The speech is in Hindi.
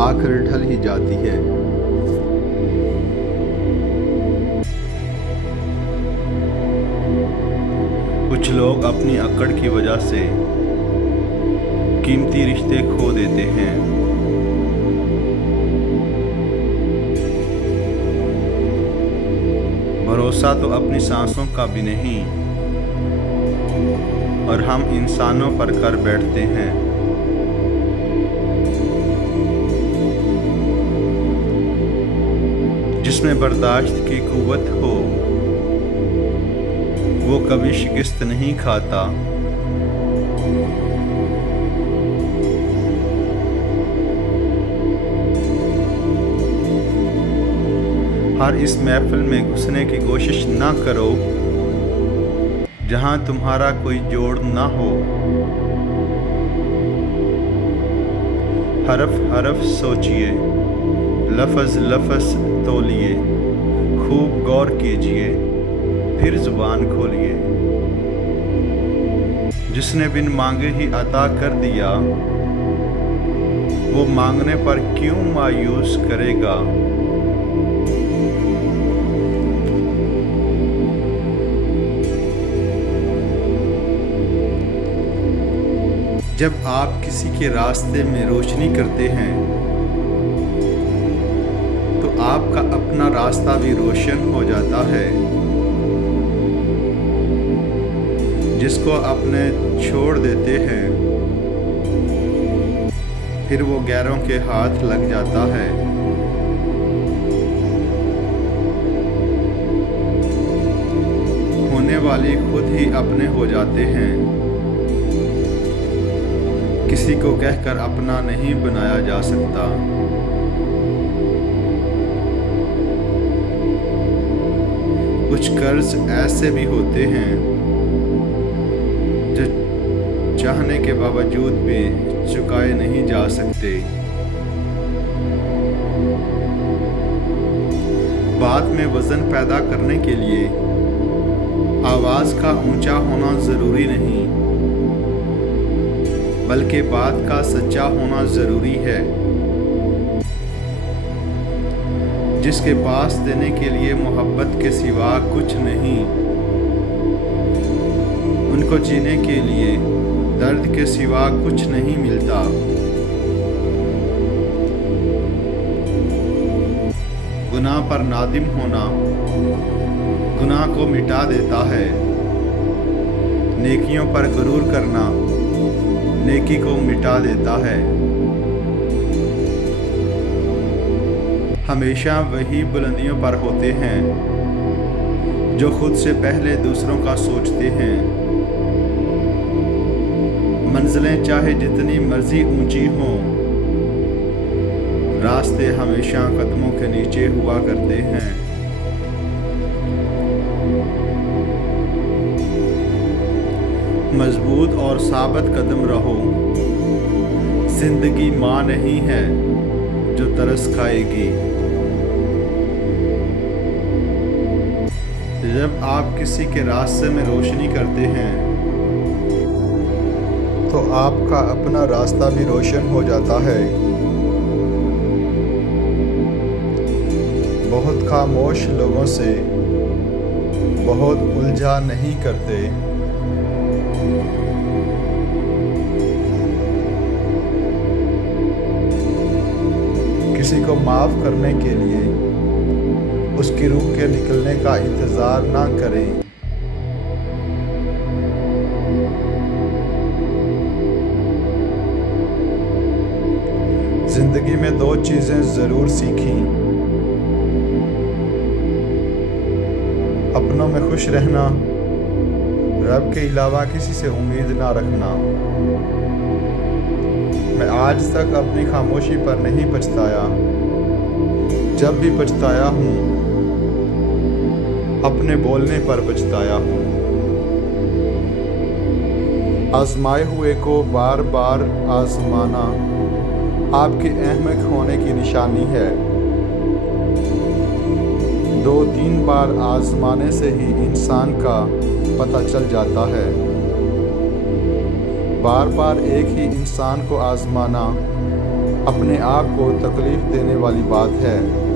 आखिर ढल ही जाती है। कुछ लोग अपनी अक्कड़ की वजह से कीमती रिश्ते खो देते हैं। भरोसा तो अपनी सांसों का भी नहीं और हम इंसानों पर कर बैठते हैं। जिसमें बर्दाश्त की कुव्वत हो वो कभी शिकस्त नहीं खाता। हर इस महफिल में घुसने की कोशिश ना करो जहां तुम्हारा कोई जोड़ ना हो। हरफ हरफ सोचिए, लफ्ज़ लफ्ज़ तोलिए, खूब गौर कीजिए, फिर जुबान खोलिए। जिसने बिन मांगे ही अता कर दिया वो मांगने पर क्यों मायूस करेगा। जब आप किसी के रास्ते में रोशनी करते हैं तो आपका अपना रास्ता भी रोशन हो जाता है। जिसको अपने छोड़ देते हैं फिर वो गैरों के हाथ लग जाता है। होने वाली खुद ही अपने हो जाते हैं। किसी को कहकर अपना नहीं बनाया जा सकता। कुछ कर्ज ऐसे भी होते हैं जो चाहने के बावजूद भी चुकाए नहीं जा सकते। बात में वजन पैदा करने के लिए आवाज का ऊंचा होना जरूरी नहीं बल्कि बात का सच्चा होना जरूरी है। जिसके पास देने के लिए मोहब्बत के सिवा कुछ नहीं, उनको जीने के लिए दर्द के सिवा कुछ नहीं मिलता। गुनाह पर नादिम होना गुनाह को मिटा देता है। नेकियों पर गुरूर करना नेकी को मिटा देता है। हमेशा वही बुलंदियों पर होते हैं जो खुद से पहले दूसरों का सोचते हैं। मंजिलें चाहे जितनी मर्जी ऊंची हों, रास्ते हमेशा कदमों के नीचे हुआ करते हैं। मजबूत और साबित कदम रहो। जिंदगी माँ नहीं है जो तरस खाएगी। जब आप किसी के रास्ते में रोशनी करते हैं तो आपका अपना रास्ता भी रोशन हो जाता है। बहुत खामोश लोगों से बहुत उलझा नहीं करते। किसी को माफ करने के लिए उसकी रूह के निकलने का इंतजार ना करें। जिंदगी में दो चीजें जरूर सीखी, अपनों में खुश रहना, रब के अलावा किसी से उम्मीद ना रखना। मैं आज तक अपनी खामोशी पर नहीं पछताया। जब भी पछताया हूँ अपने बोलने पर पछताया हूँ। आजमाए हुए को बार बार आजमाना आपके अहमक होने की निशानी है। 2-3 बार आजमाने से ही इंसान का पता चल जाता है। बार बार एक ही इंसान को आजमाना अपने आप को तकलीफ देने वाली बात है।